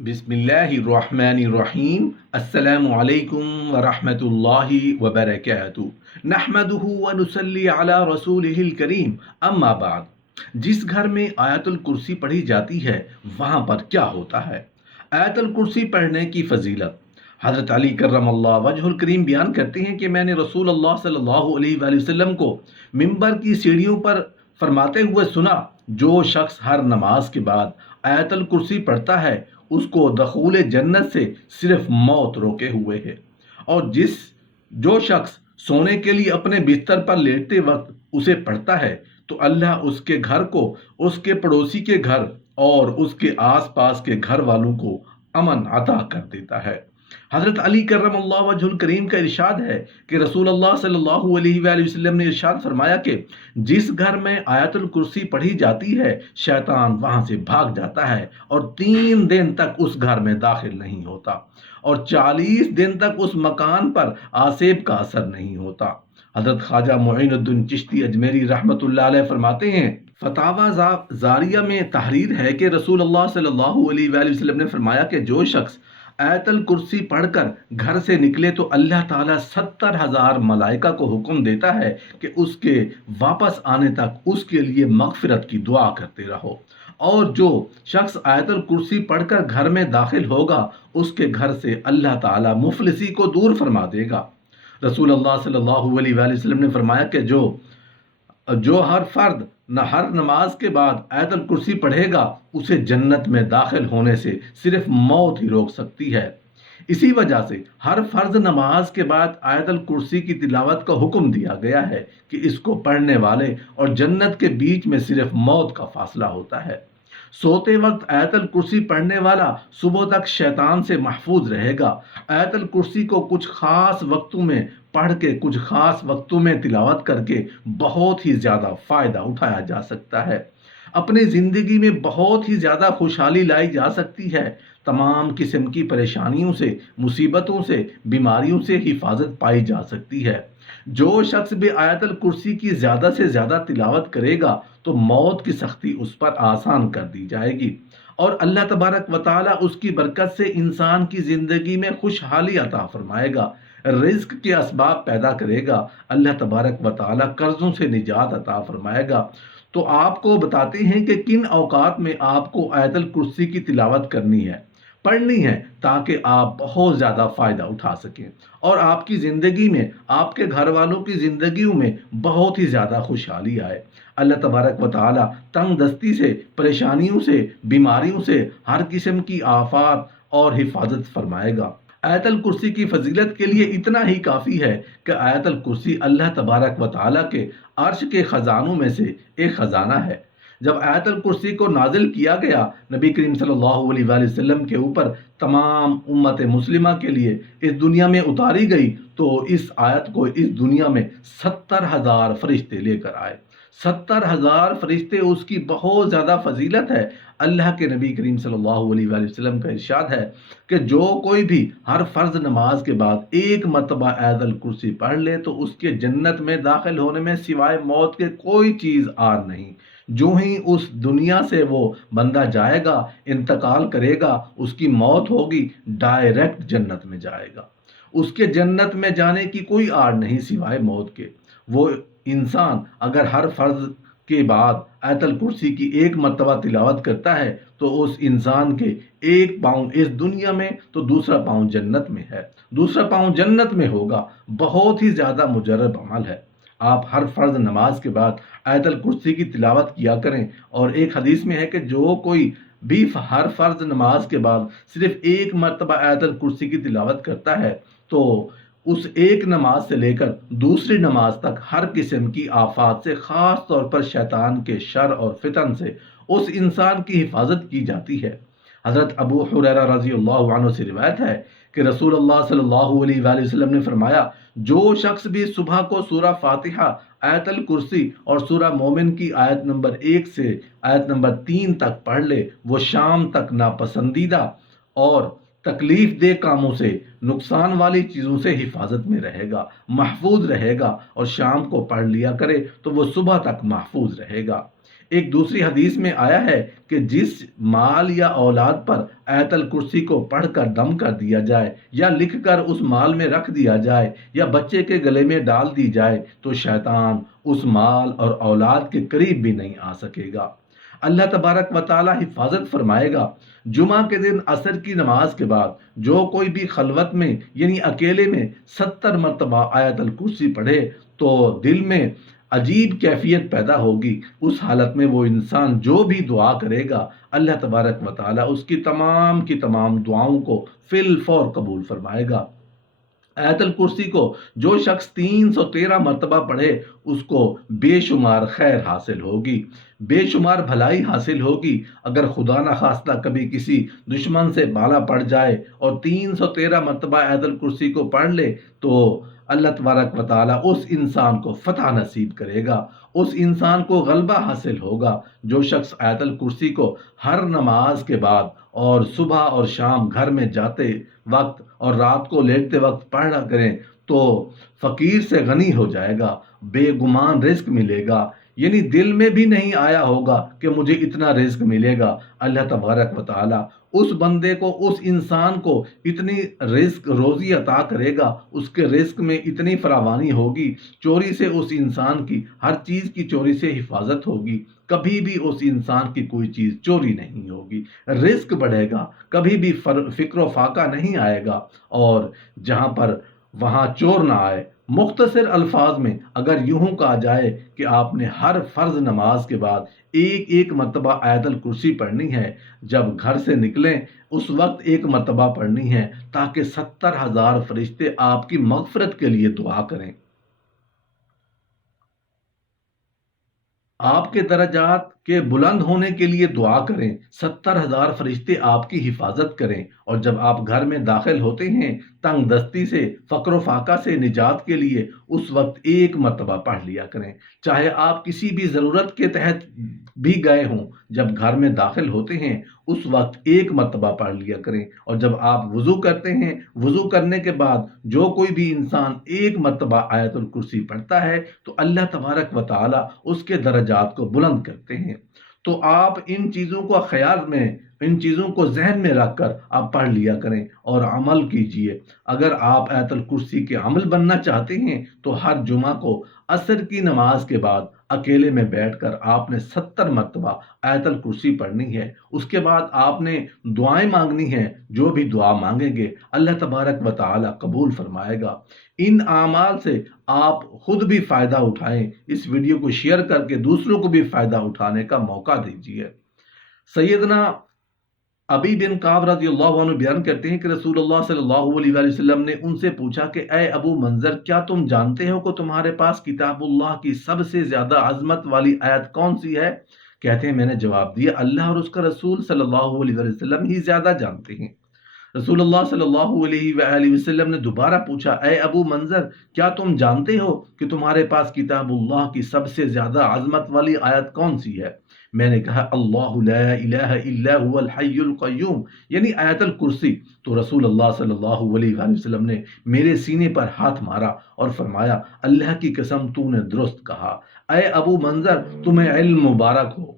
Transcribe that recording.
बिस्मिल्लाहिर्रहमानिर्रहीम अस्सलामु अलैकुम वरहमतुल्लाहि वबरकातुहू नहमदुहु व नुसल्ली अला रसूलिहिल करीम अम्मा बाद। जिस घर में आयतुल कुर्सी पढ़ी जाती है वहाँ पर क्या होता है? आयतुल कुर्सी पढ़ने की फजीलत। हज़रत अली कर्रमल्लाहु वजहुल करीम बयान करते हैं कि मैंने रसूल अल्लाह सल्लल्लाहु अलैहि वसल्लम को मिंबर की सीढ़ियों पर फरमाते हुए सुना, जो शख्स हर नमाज के बाद आयतुल कुर्सी पढ़ता है उसको दखूल जन्नत से सिर्फ मौत रोके हुए है। और जो शख्स सोने के लिए अपने बिस्तर पर लेटते वक्त उसे पढ़ता है तो अल्लाह उसके घर को, उसके पड़ोसी के घर और उसके आसपास के घर वालों को अमन अता कर देता है। हज़रत अली कर्रमल्लाहु वजहुल करीम का इरशाद है कि रसूल अल्लाह सल्लल्लाहु अलैहि वसल्लम ने इरशाद फरमाया कि जिस घर में आयतुल कुर्सी पढ़ी जाती है शैतान वहां से भाग जाता है और 3 दिन तक उस घर में दाखिल नहीं होता और 40 दिन तक उस मकान पर आसेब का असर नहीं होता। हज़रत ख्वाजा मुईनुद्दीन चिश्ती अजमेरी रहमतुल्लाह अलैह फरमाते हैं, फतावा जारिया में तहरीर है कि रसूल अल्लाह सल्लल्लाहु अलैहि वसल्लम ने फरमाया कि जो शख्स आयतुल कुर्सी पढ़कर घर से निकले तो अल्लाह ताला 70,000 मलाइका को हुक्म देता है कि उसके वापस आने तक उसके लिए मगफिरत की दुआ करते रहो। और जो शख्स आयतुल कुर्सी पढ़कर घर में दाखिल होगा उसके घर से अल्लाह ताला मुफलिसी को दूर फरमा देगा। रसूल अल्लाह सल्लल्लाहु अलैहि वसल्लम ने फरमाया कि जो हर फर्द हर नमाज के बाद आयतुल कुर्सी पढ़ेगा उसे जन्नत में दाखिल होने से सिर्फ मौत ही रोक सकती है। इसी वजह से हर फर्ज नमाज के बाद आयतुल कुर्सी की तिलावत का हुक्म दिया गया है कि इसको पढ़ने वाले और जन्नत के बीच में सिर्फ मौत का फासला होता है। सोते वक्त आयतुल कुर्सी पढ़ने वाला सुबह तक शैतान से महफूज रहेगा। आयतुल कुर्सी को कुछ खास वक्तों में पढ़ के, कुछ खास वक्तों में तिलावत करके बहुत ही ज़्यादा फ़ायदा उठाया जा सकता है। अपनी ज़िंदगी में बहुत ही ज़्यादा खुशहाली लाई जा सकती है। तमाम किस्म की परेशानियों से, मुसीबतों से, बीमारियों से हिफाजत पाई जा सकती है। जो शख्स भी आयतुल कुर्सी की ज़्यादा से ज़्यादा तिलावत करेगा तो मौत की सख्ती उस पर आसान कर दी जाएगी और अल्लाह तबारक व तआला उसकी बरकत से इंसान की ज़िंदगी में खुशहाली अता फरमाएगा, रिज़्क के असबाब पैदा करेगा, अल्लाह तबारक व तआला कर्ज़ों से निजात अता फरमाएगा। तो आपको बताते हैं कि किन औकात में आपको आयतुल कुर्सी की तिलावत करनी है, पढ़नी है, ताकि आप बहुत ज़्यादा फ़ायदा उठा सकें और आपकी ज़िंदगी में, आपके घर वालों की ज़िंदगियों में बहुत ही ज़्यादा खुशहाली आए। अल्लाह तबारक व तआला तंग दस्ती से, परेशानियों से, बीमारियों से, हर किस्म की आफात और हिफाजत फरमाएगा। आयतुल कुर्सी की फजीलत के लिए इतना ही काफ़ी है कि आयतुल कुर्सी अल्लाह तबारक व तआला के अर्श के ख़जानों में से एक ख़जाना है। जब आयतुल कुर्सी को नाजिल किया गया, नबी करीम सल्लल्लाहु अलैहि वसल्लम के ऊपर तमाम उम्मत मुस्लिमा के लिए इस दुनिया में उतारी गई तो इस आयत को इस दुनिया में 70,000 फरिश्ते लेकर आए। 70,000 फरिश्ते, उसकी बहुत ज़्यादा फजीलत है। अल्लाह के नबी करीम सल्लल्लाहु अलैहि वसल्लम का इरशाद है कि जो कोई भी हर फर्ज नमाज के बाद एक मरतबा आयतुल कुर्सी पढ़ ले तो उसके जन्नत में दाखिल होने में सिवाय मौत के कोई चीज़ आर नहीं। जो ही उस दुनिया से वो बंदा जाएगा, इंतकाल करेगा, उसकी मौत होगी, डायरेक्ट जन्नत में जाएगा। उसके जन्नत में जाने की कोई आड़ नहीं सिवाय मौत के। वो इंसान अगर हर फर्ज के बाद आयतुल कुर्सी की एक मरतबा तिलावत करता है तो उस इंसान के एक पाँव इस दुनिया में तो दूसरा पाँव जन्नत में है, दूसरा पाँव जन्नत में होगा। बहुत ही ज़्यादा मुजर्रब अमल है। आप हर फर्ज नमाज के बाद आयतुल कुर्सी की तिलावत किया करें। और एक हदीस में है कि जो कोई भी हर फर्ज नमाज के बाद सिर्फ एक मरतबा आयतुल कुर्सी की तिलावत करता है तो उस एक नमाज से लेकर दूसरी नमाज तक हर किस्म की आफात से, ख़ास तौर पर शैतान के शर और फितन से उस इंसान की हिफाजत की जाती है। हज़रत अबू हुरैरा रज़ियल्लाहु अन्हु से रिवायत है कि रसूल अल्लाह सल्लल्लाहु अलैहि वसल्लम ने फरमाया, जो शख्स भी सुबह को सूरा फातिहा, आयतुल कुर्सी और सूरा मोमिन की आयत नंबर 1 से आयत नंबर 3 तक पढ़ ले, वो शाम तक नापसंदीदा और तकलीफ दे कामों से, नुकसान वाली चीज़ों से हिफाजत में रहेगा, महफूज रहेगा। और शाम को पढ़ लिया करे तो वो सुबह तक महफूज रहेगा। ایک دوسری حدیث میں آیا ہے کہ جس مال یا اولاد پر آیت الکرسی کو پڑھ کر دم کر دیا جائے یا لکھ کر اس مال میں رکھ دیا جائے یا بچے کے گلے میں ڈال دی جائے تو شیطان اس مال اور اولاد کے قریب بھی نہیں آ سکے گا۔ اللہ تبارک و تعالی حفاظت فرمائے گا۔ جمعہ کے دن عصر کی نماز کے بعد جو کوئی بھی خلوت میں یعنی اکیلے میں 70 مرتبہ آیت الکرسی پڑھے تو دل میں عجیب کیفیت پیدا ہوگی۔ اس حالت میں وہ انسان جو بھی دعا کرے گا اللہ تبارک و تعالی اس کی تمام دعاؤں کو فی الفور قبول فرمائے گا۔ آیت الکرسی کو جو شخص 313 مرتبہ پڑھے اس کو بے شمار خیر حاصل ہوگی، بے شمار بھلائی حاصل ہوگی۔ اگر خدا نخواستہ کبھی کسی دشمن سے بالا پڑ جائے اور 313 مرتبہ آیت الکرسی کو پڑھ لے تو اللہ تبارک و تعالیٰ اس انسان کو فتح نصیب کرے گا، اس انسان کو غلبہ حاصل ہوگا۔ جو شخص آیت الکرسی کو ہر نماز کے بعد اور صبح اور شام گھر میں جاتے وقت اور رات کو لیٹتے وقت پڑھا کریں تو فقیر سے غنی ہو جائے گا، بے گمان رزق ملے گا، یعنی دل میں بھی نہیں آیا ہوگا کہ مجھے اتنا رزق ملے گا۔ اللہ تبارک و تعالیٰ اس بندے کو، اس انسان کو اتنی رزق روزی عطا کرے گا، اس کے رزق میں اتنی فراوانی ہوگی، چوری سے اس انسان کی، ہر چیز کی چوری سے حفاظت ہوگی، کبھی بھی اس انسان کی کوئی چیز چوری نہیں ہوگی، رزق بڑھے گا، کبھی بھی فکر و فاقہ نہیں آئے گا، اور جہاں پر وہاں چور نہ آئے۔ مختصر الفاظ میں اگر یوں کہا جائے کہ آپ نے ہر فرض نماز کے بعد ایک مرتبہ آیت الکرسی پڑھنی ہے، جب گھر سے نکلیں اس وقت ایک مرتبہ پڑھنی ہے تاکہ 70,000 فرشتے آپ کی مغفرت کے لیے دعا کریں، آپ کے درجات کے بلند ہونے کے لیے دعا کریں، 70,000 فرشتے آپ کی حفاظت کریں۔ اور جب آپ گھر میں داخل ہوتے ہیں تنگ دستی سے، فقر و فاقہ سے نجات کے لیے اس وقت ایک مرتبہ پڑھ لیا کریں، چاہے آپ کسی بھی ضرورت کے تحت بھی گئے ہوں، جب گھر میں داخل ہوتے ہیں اس وقت ایک مرتبہ پڑھ لیا کریں۔ اور جب آپ وضو کرتے ہیں، وضو کرنے کے بعد جو کوئی بھی انسان ایک مرتبہ آیت الکرسی پڑھتا ہے تو اللہ تبارک و تعالی اس کے درجات کو بلند کرتے ہیں۔ تو آپ ان چیزوں کو خیال میں، ان چیزوں کو ذہن میں رکھ کر آپ پڑھ لیا کریں اور عمل کیجئے۔ اگر آپ آیت الکرسی کے عمل بننا چاہتے ہیں تو ہر جمعہ کو عصر کی نماز کے بعد اکیلے میں بیٹھ کر آپ نے 70 مرتبہ آیت الکرسی پڑھنی ہے۔ اس کے بعد آپ نے دعائیں مانگنی ہیں، جو بھی دعا مانگیں گے اللہ تبارک و تعالی قبول فرمائے گا۔ ان اعمال سے آپ خود بھی فائدہ اٹھائیں، اس ویڈیو کو شیئر کر کے دوسروں کو بھی فائدہ اٹھانے کا موقع دیجیے۔ سیدنا ابی بن کعب رضی اللہ عنہ بیان کرتے ہیں کہ رسول اللہ صلی اللہ علیہ وآلہ وسلم نے ان سے پوچھا کہ اے ابو منذر، کیا تم جانتے ہو کہ تمہارے پاس کتاب اللہ کی سب سے زیادہ عظمت والی آیت کون سی ہے؟ کہتے ہیں میں نے جواب دیا اللہ اور اس کا رسول صلی اللہ علیہ وآلہ وسلم ہی زیادہ جانتے ہیں۔ رسول اللہ صلی اللہ علیہ وآلہ وسلم نے دوبارہ پوچھا اے ابو منذر، کیا تم جانتے ہو کہ تمہارے پاس کتاب اللہ کی سب سے زیادہ عظمت والی آیت کون سی ہے؟ میں نے کہا اللہ لا الہ الا هو الحی القیوم، یعنی آیت الکرسی۔ تو رسول اللہ صلی اللہ علیہ وآلہ وسلم نے میرے سینے پر ہاتھ مارا اور فرمایا اللہ کی قسم تو نے درست کہا، اے ابو منذر تمہیں علم مبارک ہو،